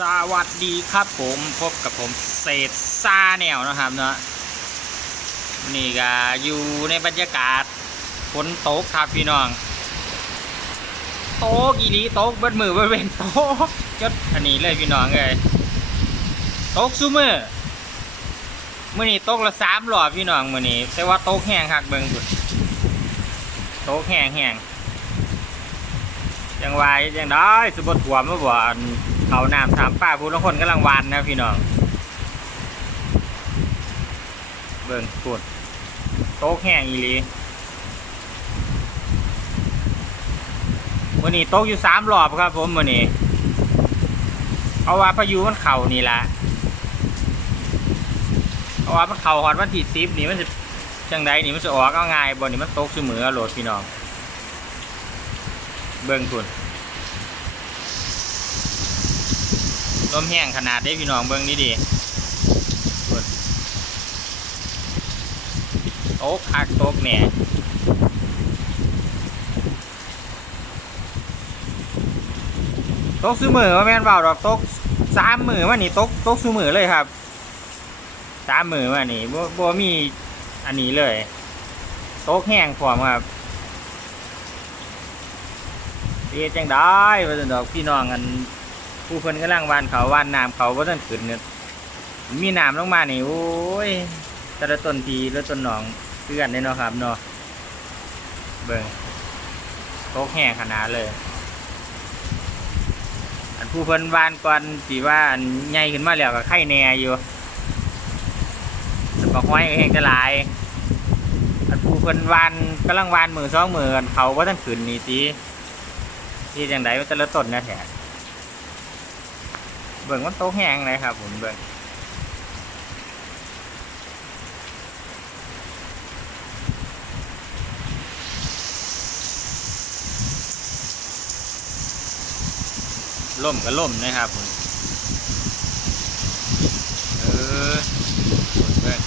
สวัสดีครับผมพบกับผมเศษซาแนวนะครับเนาะนี่ก็อยู่ในบรรยากาศฝนตกครับพี่น้องโต๊กอีหลีโต๊กเบิดมือเบิดเวนโต๊กจดอันนี้เลยพี่น้องเลยโต๊กซูมือมื่อนี้โต๊กละสามหลอดพี่น้องมื่อนี้แต่ว่าโต๊กแห้งคักเบิ่งสุดโต๊กแห้งแห้งยังวายยังได้สุบถ่วมเมื่อวาน เขาน้ำสามป้าผู้ละคนกำลังวานนะพี่น้อง เบิ่งปวดโต๊ะแห้งอีหลีวันนี้โต๊ะอยู่สามรอบครับผมวันนี้เพราะว่าพายุมันเข่านี่ละเพราะว่ามันเข่าหอดวันที่สิบนี่มันจะจังใดนี่มันจะออกเอาง่ายบนนี่มันโต๊ะเสมอโหลดพี่น้อง เบิ่งคุณ ลมแห้งขนาดได้พี่น้องเบิ่งนี่ดีโต๊ะคักโต๊ะแหน่โต๊ะซื้อมือว่าแม่นเปล่าดอกโต๊ะสามมือว่านี่โต๊ะโต๊ะซื้อมือเลยครับสามมือว่านี่บ่บ่มีอันนี้เลยโต๊ะแห้งพร้อมครับเรียจังได้ว่าซั่นดอกพี่น้องกัน ผู้เพิ่นกำลังวานเขาวานน้ำเขาว่าท่านขึ้นเนี่ยมีน้ำลงมานี่โอ้ยแต่ละต้นทีและต้นหนองคือนเนาะครับเนาะเบิ่งโต๊ะแห้งขนาดเลย อันผู้เพิ่นวานก่อนสีว่าอันใหญ่ขึ้นมาแล้วก็ไข่แน่อยู่แต่บอกห้อยแห้งจะลาย อันผู้เพิ่นวานกำลังวานมือสองมือกันเขาก็ต้องขึ้นนี่สิที่จังไดว่าแต่ละต้นนะแท้ เบิ่งมันโตแห้งเลยครับผมเบิ่งล่มก็ล่มนะครับผมเออเบิ่ง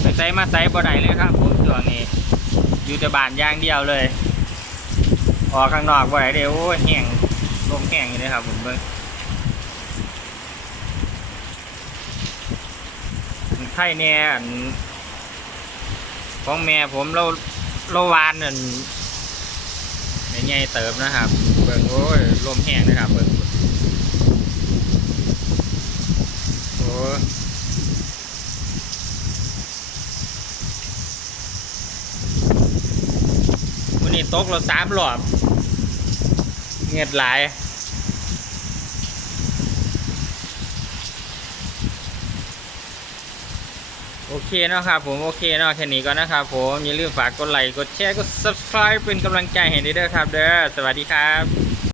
ไปใส่มาใส่บ่ได้เลยครับผมช่วงนี้ อยู่แต่บานอย่างเดียวเลย ออกข้างนอกได้เด้โอ้ยแห้งลมแห้งอยู่เลยครับผมเบิ่งมันไข่แน่ของแม่ผมเราเราวานนั่นใหญ่เติมนะครับ เบิ่งโอ้ยลมแห้งนะครับเบิ่งโอ้ยวันนี้ตกเราสามหลอบ เงียดหลายโอเคเนาะครับผมโอเคเนาะแค่นี้ก็นะครับผมอย่าลืมฝากกดไลค์กดแชร์กด subscribe เป็นกำลังใจให้ด้วยเด้อครับเด้อสวัสดีครับ